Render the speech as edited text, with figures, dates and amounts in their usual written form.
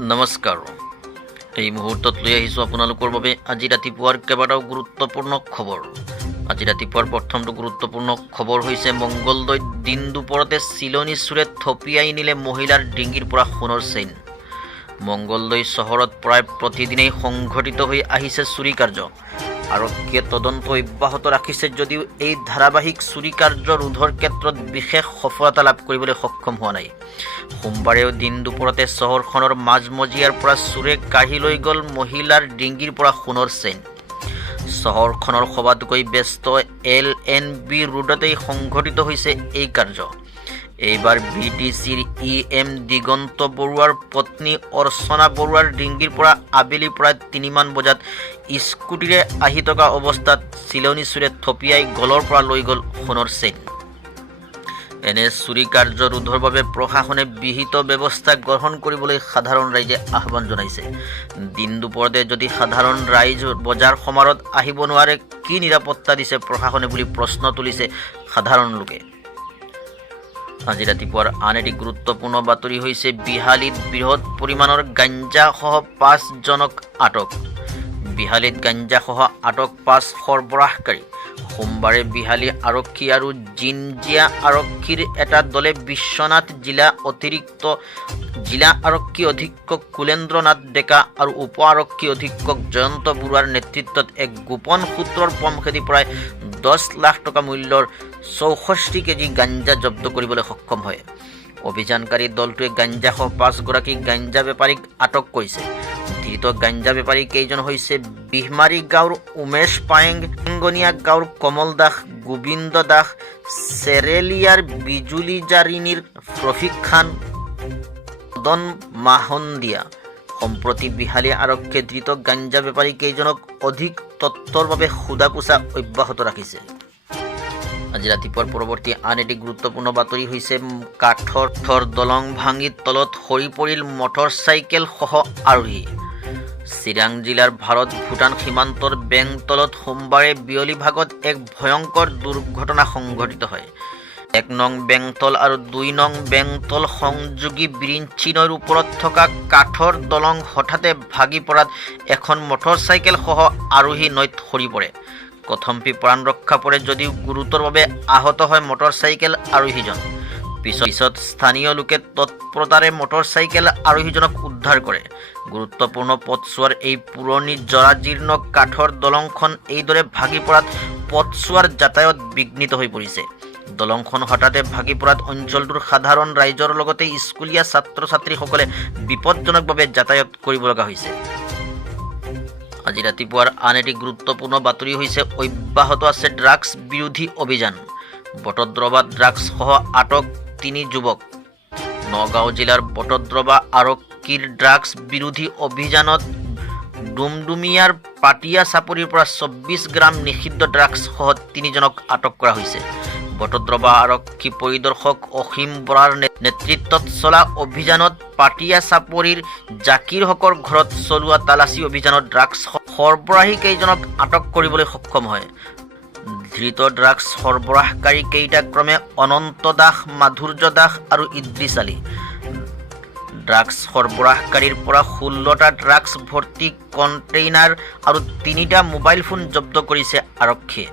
নমস্কাৰ। এই মুহূৰ্তত লৈ আহিছোঁ আপোনালোকৰ বাবে আজি ৰাতিপুৱাৰ কেইবাটাও গুৰুত্বপূৰ্ণ খবৰ। আজি ৰাতিপুৱাৰ প্ৰথমটো গুৰুত্বপূৰ্ণ খবৰ হৈছে মংগলদৈত দিন দুপৰতে চিলনী চোৰে থপিয়াই নিলে মহিলাৰ ডিঙিৰ পৰা সোণৰ চেইন। মংগলদৈ চহৰত প্ৰায় প্ৰতিদিনেই সংঘটিত হৈ আহিছে চুৰি কাৰ্য। আৰক্ষীয়ে তদন্ত অব্যাহত ৰাখিছে যদিও এই ধাৰাবাহিক চুৰি কাৰ্য ৰোধৰ ক্ষেত্ৰত বিশেষ সফলতা লাভ কৰিবলৈ সক্ষম হোৱা নাই। সোমবাৰেও দিন দুপৰতে চহৰখনৰ মাজমজিয়াৰ পৰা চোৰে কাঢ়ি লৈ গ'ল মহিলাৰ ডিঙিৰ পৰা সোণৰ চেইন। চহৰখনৰ সবাতোকৈ ব্যস্ত LNB ৰোডতেই সংঘটিত হৈছে এই কাৰ্য। এইবাৰ BTCৰ EM দিগন্ত বৰুৱাৰ পত্নী অৰ্চনা বৰুৱাৰ ডিঙিৰ পৰা আবেলি প্ৰায় 3 মান বজাত স্কুটিৰে আহি থকা অৱস্থাত চিলনী চোৰে থপিয়াই গলৰ পৰা লৈ গ'ল সোণৰ চেইন। এনে চুৰি কাৰ্য ৰোধৰ বাবে প্ৰশাসনে বিহিত ব্যৱস্থা গ্ৰহণ কৰিবলৈ সাধাৰণ ৰাইজে আহ্বান জনাইছে। দিন দুপৰতে যদি সাধাৰণ ৰাইজ বজাৰ সমাৰত আহিব নোৱাৰে কি নিৰাপত্তা দিছে প্ৰশাসনে বুলি প্ৰশ্ন তুলিছে সাধাৰণ লোকে। আজি ৰাতিপুৱাৰ আন এটি গুৰুত্বপূৰ্ণ বাতৰি হৈছে বিহালীত বৃহৎ পৰিমাণৰ গাঞ্জাসহ 5 জনক আটক। বিহালীত গাঞ্জাসহ আটক 5 সৰবৰাহকাৰী। সোমবাৰে বিহালী আৰক্ষী আৰু জিনজিয়া আৰক্ষীৰ এটা দলে বিশ্বনাথ জিলা আৰক্ষী অধীক্ষক কুলেন্দ্ৰ নাথ ডেকা আৰু উপ আৰক্ষী অধীক্ষক জয়ন্ত বৰুৱাৰ নেতৃত্বত এক গোপন সূত্ৰৰ পমখেদি প্ৰায় 10 লাখ টকা মূল্যৰ 64 কেজি গাঞ্জা জব্দ কৰিবলৈ সক্ষম হয়। অভিযানকাৰী দলটোৱে গাঞ্জাসহ 5 গৰাকী গাঞ্জা বেপাৰীক আটক কৰিছে। ধৃত গাঞ্জা বেপাৰী কেইজন হৈছে বিহমাৰী গাঁৱৰ উমেশ পায়েং, বেংগনীয়া গাঁৱৰ কমল দাস, গোবিন্দ দাস, চেৰেলিয়াৰ বিজুলীজাৰিনীৰ ৰফিক খান, মদন মাহন্দিয়া। সম্প্ৰতি বিহালী আৰক্ষীয়ে ধৃত গাঞ্জা বেপাৰী কেইজনক অধিক তথ্যৰ বাবে সোধা পোছা অব্যাহত ৰাখিছে। আজি ৰাতিপুৱাৰ পৰৱৰ্তী আন এটি গুৰুত্বপূৰ্ণ বাতৰি হৈছে কাঠৰ দলং ভাঙি তলত সৰি পৰিল মটৰচাইকেলসহ আৰোহী। চিৰাং জিলাৰ ভাৰত ভূটান সীমান্তৰ বেংতলত সোমবাৰে বিয়লি ভাগত এক ভয়ংকৰ দুৰ্ঘটনা সংঘটিত হয়। 1 নং বেংতল আৰু 2 নং বেংতল সংযোগী বিৰিঞ্চি নৈৰ ওপৰত থকা কাঠৰ দলং হঠাতে ভাগি পৰাত এখন মটৰচাইকেলসহ আৰোহী নৈত সৰি পৰে। কথম্পি প্ৰাণ ৰক্ষা পৰে যদিও গুৰুতৰভাৱে আহত হয় মটৰচাইকেল আৰোহীজন। পিছত স্থানীয় লোকে তৎপৰতাৰে মটৰচাইকেল আৰোহীজনক উদ্ধাৰ কৰে। গুৰুত্বপূৰ্ণ পথছোৱাৰ এই পুৰণি জৰাজীৰ্ণ কাঠৰ দলংখন এইদৰে ভাগি পৰাত পথছোৱাৰ যাতায়াত বিঘ্নিত হৈ পৰিছে। দলংখন হঠাতে ভাগি পৰাত অঞ্চলটোৰ সাধাৰণ ৰাইজৰ লগতে স্কুলীয়া ছাত্ৰ ছাত্ৰীসকলে বিপদজনকভাৱে যাতায়াত কৰিব লগা হৈছে। আজি ৰাতিপুৱাৰ আন এটি গুৰুত্বপূৰ্ণ বাতৰি হৈছে অব্যাহত আছে ড্ৰাগছ বিৰোধী অভিযান। বটদ্ৰৱাত ড্ৰাগছসহ আটক 3 যুৱক। নগাঁও জিলাৰ বটদ্ৰৱা আৰক্ষীৰ ড্ৰাগছ বিৰোধী অভিযানত ডুমডুমিয়াৰ পাটিয়া চাপৰিৰ পৰা 24 গ্ৰাম নিষিদ্ধ ড্ৰাগছসহ 3 জনক আটক কৰা হৈছে। বটদ্ৰৱা আৰক্ষী পৰিদৰ্শক অসীম বৰাৰ নেতৃত্বত চলা অভিযানত পাটিয়া চাপৰিৰ জাকিৰ হকৰ ঘৰত চলোৱা তালাচী অভিযানত ড্ৰাগছ সৰবৰাহী কেইজনক আটক কৰিবলৈ সক্ষম হয়। ধৃত ড্ৰাগছ সৰবৰাহকাৰী কেইটা ক্ৰমে অনন্ত দাস, মাধুৰ্য দাস আৰু ইদ্ৰিছ আলী। ড্ৰাগছ সৰবৰাহকাৰীৰ পৰা 16টা ড্ৰাগছ ভৰ্তি কণ্টেইনাৰ আৰু 3টা মোবাইল ফোন জব্দ কৰিছে আৰক্ষীয়ে।